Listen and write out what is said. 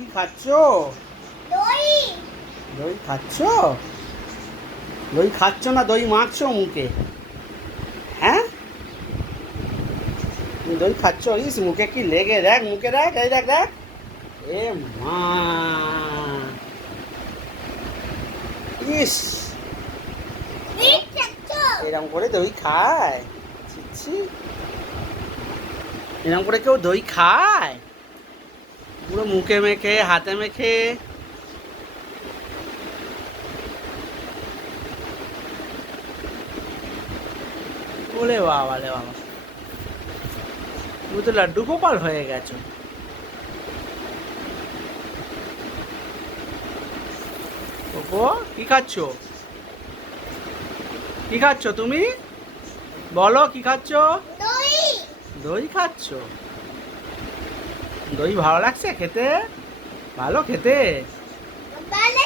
কি খাচ্ছ? দই। দই খাচ্ছ? দই খাচ্ছ না দই মাখছো মুখে? হ্যাঁ, তুমি দই খাচ্ছ? ইস, মুখে কি লেগে, দেখ মুখে, দেখ এই দেখ দেখ। এ মা, ইস, দই খাচ্ছ? এরম করে দই খায়? ছি, এরম করে কেউ দই খায়? পুরো মুখে মেখে, হাতে মেখে। ওলে বাবা রে বাবা, তুমি তো লাড্ডু গোপাল হয়ে গেছো। ওপো, কি খাচ্ছ? কি খাচ্ছ তুমি? বলো কি খাচ্ছ? দই। দই খাচ্ছ? দই ভালো লাগছে খেতে? ভালো খেতে? ভালো